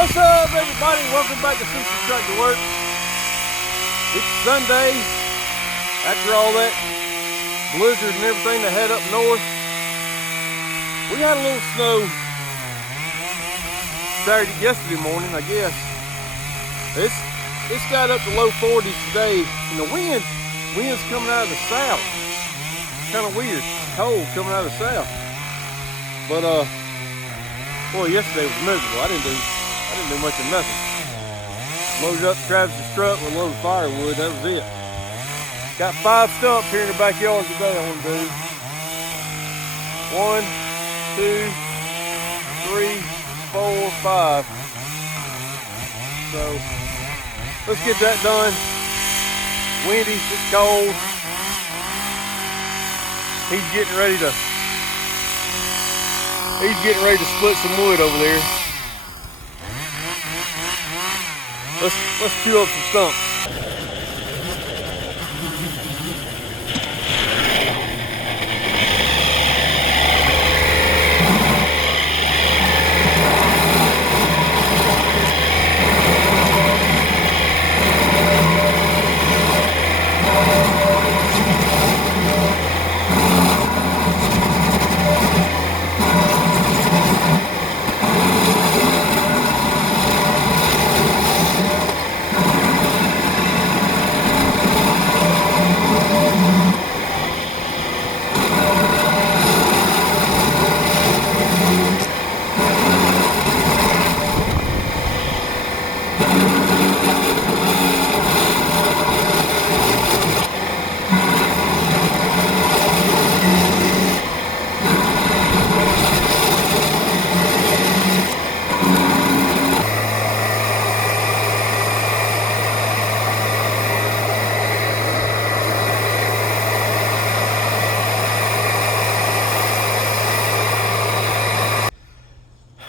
What's up, everybody? Welcome back to Sister Truck to Work. It's Sunday. After all that blizzard and everything they had up north, we had a little snow yesterday morning, I guess. It's got up to low 40s today, and the wind's coming out of the south. Kind of weird, cold coming out of the south. But boy, yesterday was miserable. I didn't do much of nothing. Loaded up Travis's truck with a load of firewood. That was it. Got 5 stumps here in the backyard today. I want to do 1, 2, 3, 4, 5. So let's get that done. Windy, it's cold. He's getting ready to split some wood over there. Let's chew up some stumps.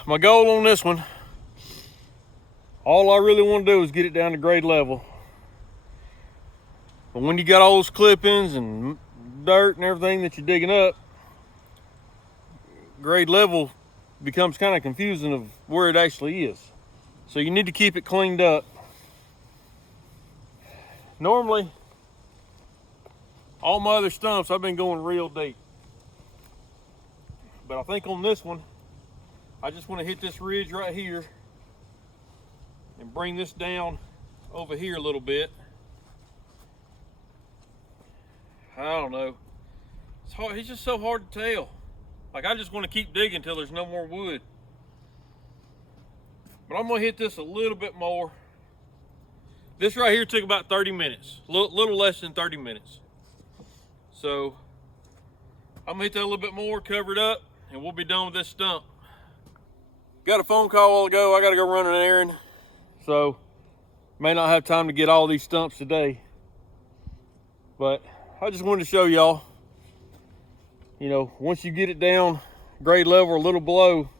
My goal on this one, all I really want to do is get it down to grade level. But when you got all those clippings and dirt and everything that you're digging up, grade level becomes kind of confusing of where it actually is. So you need to keep it cleaned up. Normally, all my other stumps, I've been going real deep. But I think on this one, I just want to hit this ridge right here and bring this down over here a little bit. I don't know. It's hard. It's just so hard to tell. Like, I just want to keep digging until there's no more wood. But I'm going to hit this a little bit more. This right here took about 30 minutes. Little less than 30 minutes. So I'm going to hit that a little bit more, cover it up, and we'll be done with this stump. Got a phone call a while ago. I got to go run an errand, so may not have time to get all these stumps today. But I just wanted to show y'all, you know, once you get it down grade level or a little below,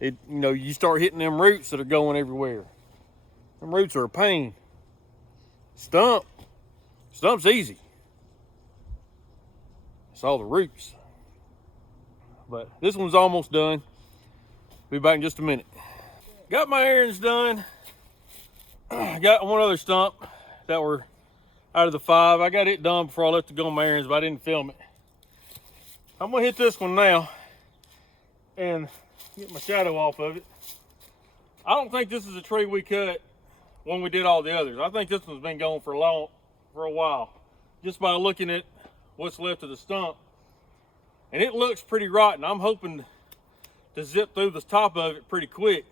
you start hitting them roots that are going everywhere. Them roots are a pain. Stump's easy. It's all the roots. But this one's almost done. Be back in just a minute. Got my errands done. I got one other stump that were out of the 5. I got it done before I left to go on my errands, but I didn't film it. I'm gonna hit this one now and get my shadow off of it. I don't think this is a tree we cut when we did all the others. I think this one's been going for a while, just by looking at what's left of the stump. And it looks pretty rotten. I'm hoping to zip through the top of it pretty quick.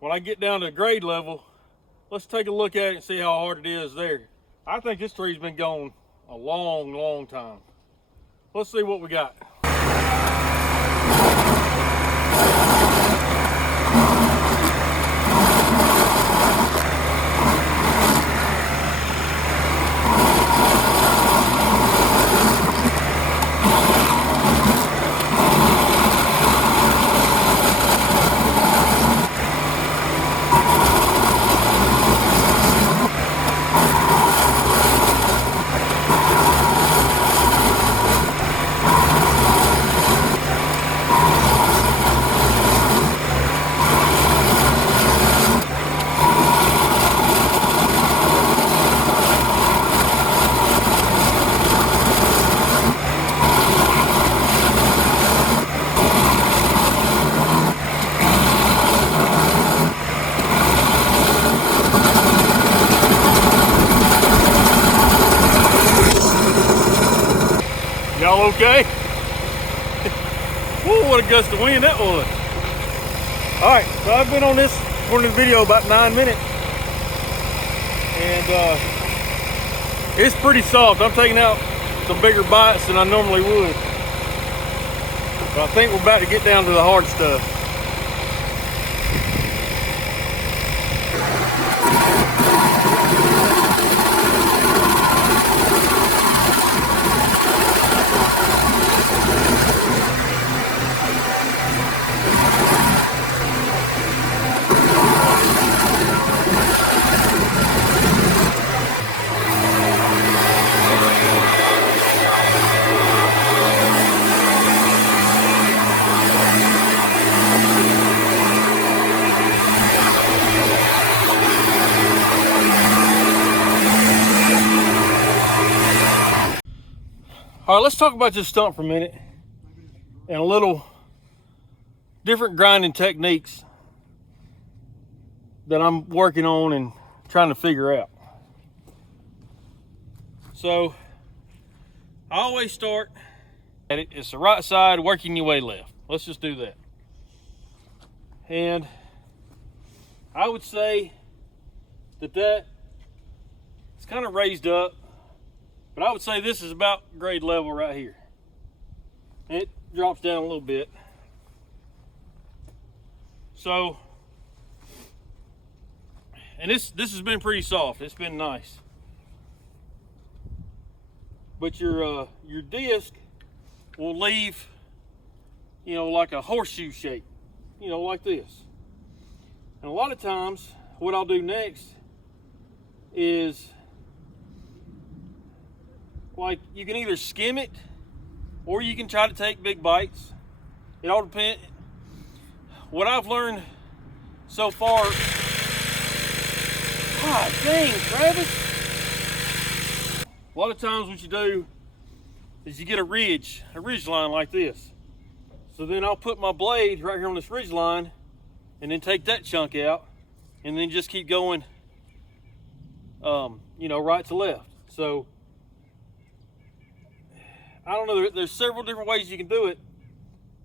When I get down to grade level, let's take a look at it and see how hard it is there. I think this tree's been gone a long time. Let's see what we got. Okay. Whoa, what a gust of wind that was. All right, so I've been on this for the video about 9 minutes. And it's pretty soft. I'm taking out some bigger bites than I normally would. But I think we're about to get down to the hard stuff. All right, let's talk about this stump for a minute and a little different grinding techniques that I'm working on and trying to figure out. So I always start at it. It's the right side, working your way left. Let's just do that. And I would say that it's kind of raised up. But I would say this is about grade level right here. It drops down a little bit. So, and this has been pretty soft. It's been nice. But your disc will leave, you know, like a horseshoe shape, you know, like this. And a lot of times, what I'll do next is, like, you can either skim it or you can try to take big bites. It all depends. What I've learned so far, God dang, Travis. A lot of times what you do is you get a ridge line like this. So then I'll put my blade right here on this ridge line and then take that chunk out and then just keep going, you know, right to left. So I don't know, there's several different ways you can do it,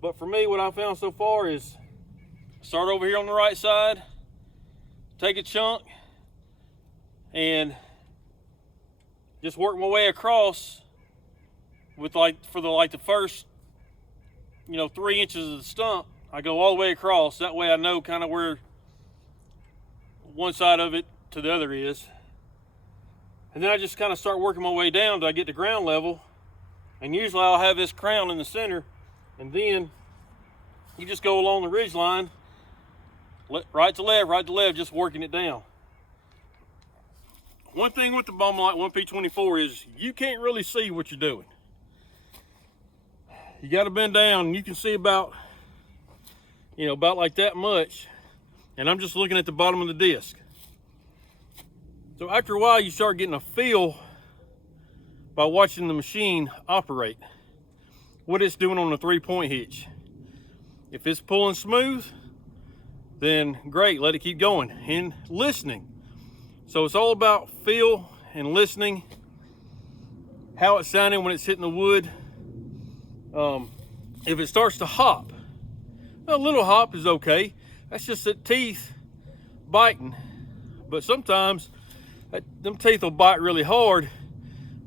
but for me, what I've found so far is start over here on the right side, take a chunk, and just work my way across with for the first, you know, 3 inches of the stump. I go all the way across. That way I know kind of where one side of it to the other is. And then I just kind of start working my way down till I get to ground level. And usually I'll have this crown in the center, and then you just go along the ridge line, right to left, just working it down. One thing with the Bowmite 1P24 is you can't really see what you're doing. You got to bend down, and you can see about, you know, about like that much, and I'm just looking at the bottom of the disc. So after a while, you start getting a feel by watching the machine operate, what it's doing on the 3-point hitch. If it's pulling smooth, then great, let it keep going. And listening. So it's all about feel and listening, how it's sounding when it's hitting the wood. If it starts to hop, a little hop is okay. That's just the teeth biting. But sometimes them teeth will bite really hard,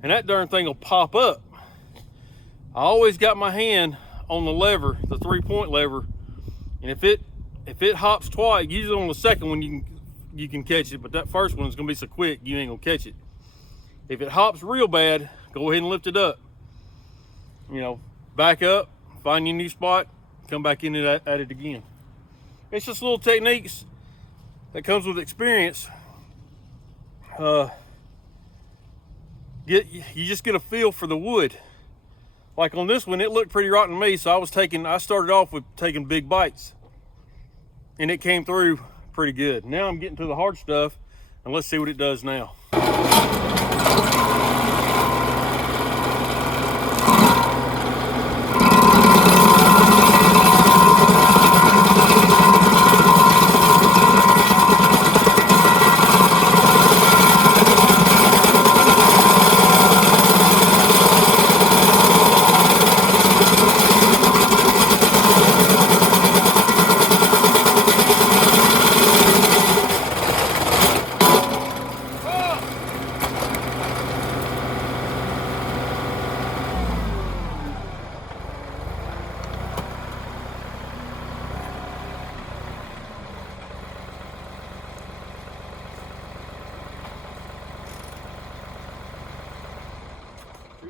and that darn thing will pop up. I always got my hand on the lever, the 3-point lever, and if it hops twice, usually on the second one you can catch it, but that first one's gonna be so quick you ain't gonna catch it. If it hops real bad, go ahead and lift it up. You know, back up, find your new spot, come back in at it again. It's just little techniques that comes with experience. You just get a feel for the wood. Like on this one, it looked pretty rotten to me, so I started off with taking big bites, and it came through pretty good. Now I'm getting to the hard stuff, and let's see what it does now.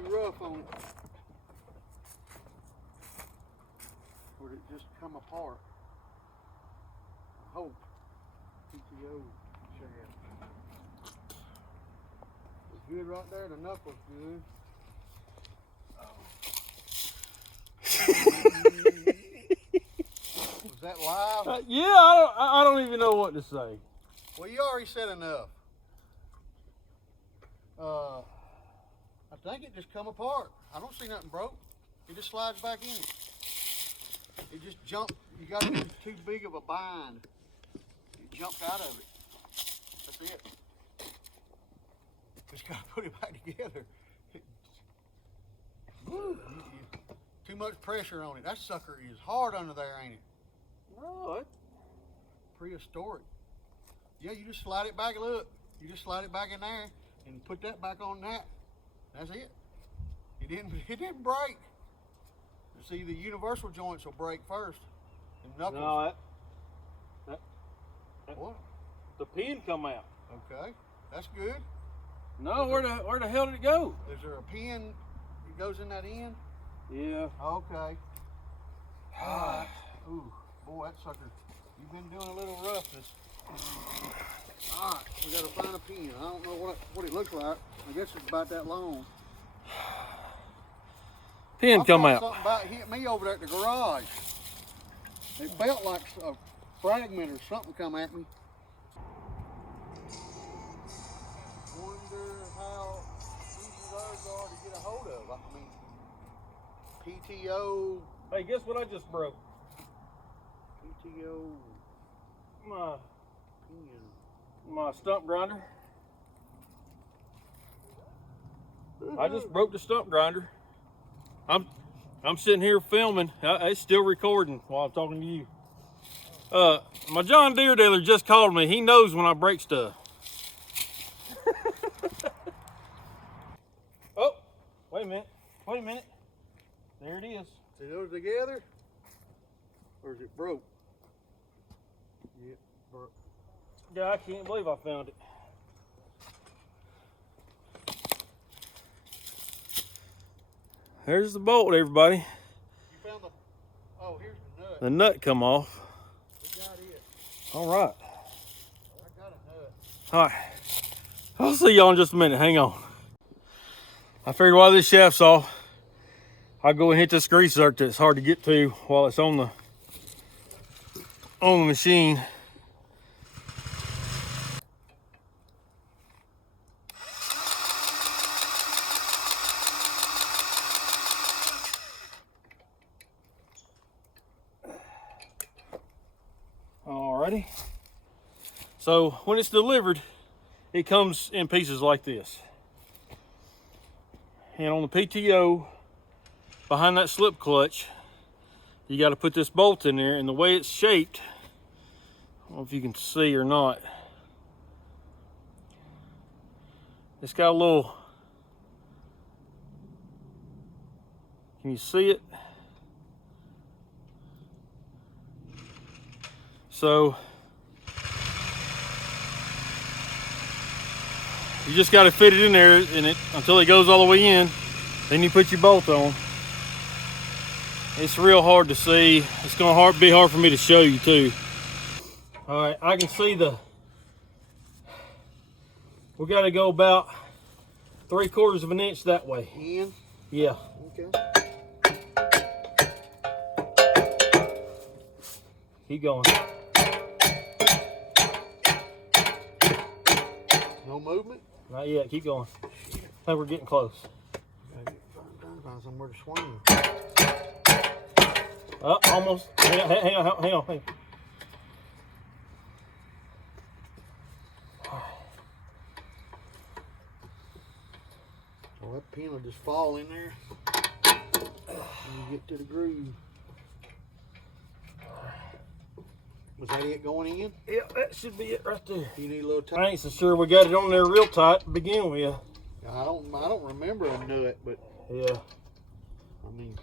rough on it. Would it just come apart? I hope. PTO shaft. It's good right there. The knuckle's good. Was that live? Yeah, I don't even know what to say. Well, you already said enough. I think it just come apart. I don't see nothing broke. It just slides back in. It just jumped. You got it in too big of a bind. It jumped out of it. That's it. Just gotta put it back together. Too much pressure on it. That sucker is hard under there, ain't it? No, it's prehistoric. Yeah, you just slide it back. Look, you just slide it back in there and put that back on that. That's it. It didn't break. See, the universal joints will break first. The knuckles. No, that what? The pin come out. Okay, that's good. No, where the hell did it go? Is there a pin that goes in that end? Yeah. Okay. Ooh, boy, that sucker. You've been doing a little roughness. All right, we got to find a pin. I don't know what it looks like. I guess it's about that long. Pin come out. Something about hit me over there at the garage. It felt like a fragment or something come at me. Wonder how easy those are to get a hold of. I mean, PTO. Hey, guess what I just broke? PTO. My stump grinder. I just broke the stump grinder. I'm sitting here filming. It's still recording while I'm talking to you. My John Deere dealer just called me. He knows when I break stuff. Oh, wait a minute. Wait a minute. There it is. See those together? Or is it broke? Yeah, broke. Yeah, I can't believe I found it. There's the bolt, everybody. You found the, oh, here's the nut. The nut come off. We got it. All right. I got a nut. All right. I'll see y'all in just a minute. Hang on. I figured while this shaft's off, I'll go and hit this grease zerk that's hard to get to while it's on the machine. Alrighty. So when it's delivered, it comes in pieces like this. And on the PTO, behind that slip clutch, you got to put this bolt in there, and the way it's shaped, I don't know if you can see or not, it's got a little, can you see it? So you just got to fit it in there until it goes all the way in. Then you put your bolt on. It's real hard to see. It's gonna be hard for me to show you too. All right, I can see we got to go about 3/4 of an inch that way. In? Yeah. Okay. Keep going. No movement? Not yet. Keep going. I think we're getting close. Find somewhere to swing. Almost. Hang on. Well, that pin will just fall in there when you get to the groove. Was that it going in? Yeah, that should be it right there. You need a little tight. I ain't so sure we got it on there real tight to begin with. I don't remember a nut, but yeah. I mean.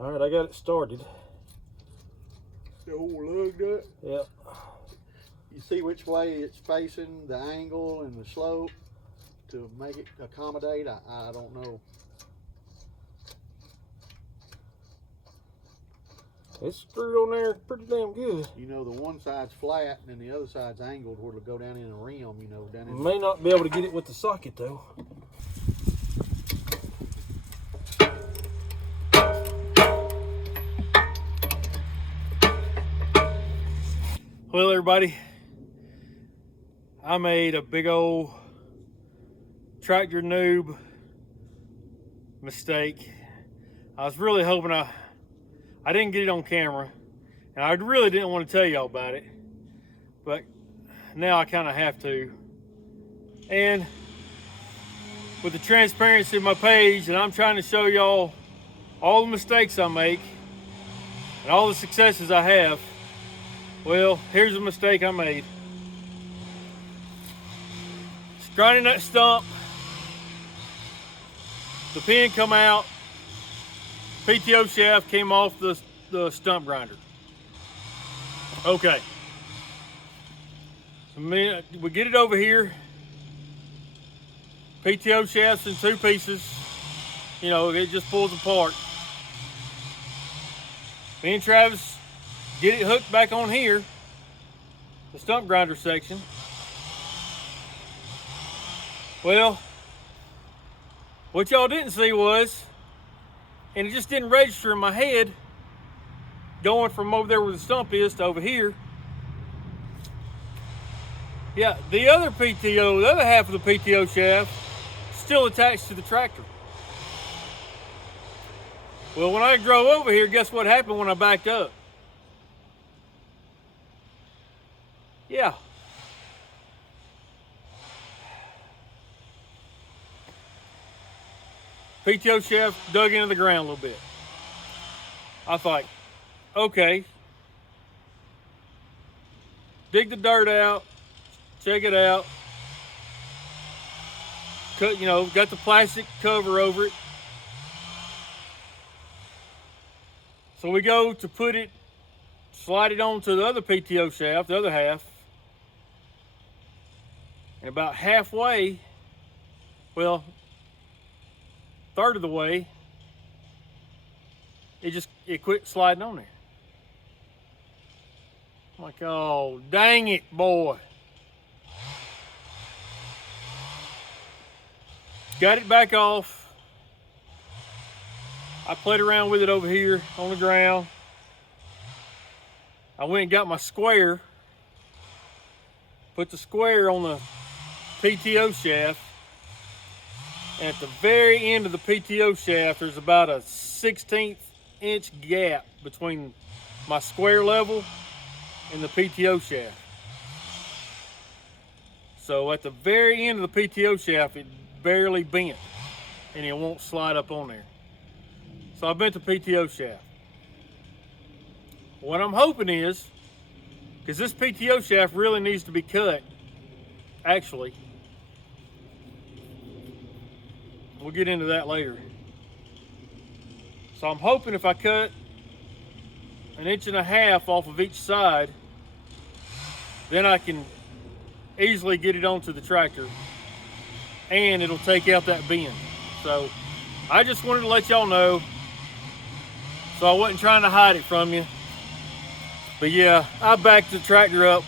All right, I got it started. The old lug nut? Yep. You see which way it's facing, the angle and the slope to make it accommodate. I don't know. It's screwed on there pretty damn good. You know, the one side's flat and then the other side's angled where it'll go down in a rim, you know, down in. May not be able to get it with the socket though. Well, everybody, I made a big old tractor noob mistake. I was really hoping I didn't get it on camera, and I really didn't want to tell y'all about it, but now I kind of have to. And with the transparency of my page, and I'm trying to show y'all all the mistakes I make and all the successes I have, well, here's a mistake I made. Grinding that stump, the pin come out, PTO shaft came off the stump grinder. Okay. So we get it over here. PTO shaft's in 2 pieces. You know, it just pulls apart. Me and Travis get it hooked back on here, the stump grinder section. Well, what y'all didn't see was, and it just didn't register in my head, going from over there where the stump is to over here. Yeah, the other PTO, the other half of the PTO shaft, still attached to the tractor. Well, when I drove over here, guess what happened when I backed up? Yeah. PTO shaft dug into the ground a little bit. I thought, okay, dig the dirt out, check it out. Cut, you know, got the plastic cover over it. So we go to put it, slide it onto the other PTO shaft, the other half. And about halfway, well, third of the way, it quit sliding on there. I'm like, oh, dang it, boy. Got it back off. I played around with it over here on the ground. I went and got my square, put the square on the PTO shaft. And at the very end of the PTO shaft, there's about a 1/16 inch gap between my square level and the PTO shaft. So at the very end of the PTO shaft, it barely bent and it won't slide up on there. So I bent the PTO shaft. What I'm hoping is, because this PTO shaft really needs to be cut, actually. We'll get into that later. So I'm hoping if I cut 1.5 inches off of each side, then I can easily get it onto the tractor and it'll take out that bend. So I just wanted to let y'all know, so I wasn't trying to hide it from you. But yeah, I backed the tractor up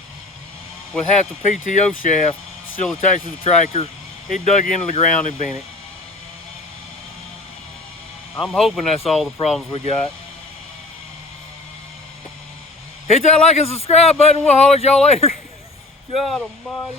with half the PTO shaft still attached to the tractor. It dug into the ground and bent it. I'm hoping that's all the problems we got. Hit that like and subscribe button. We'll holler at y'all later. God almighty.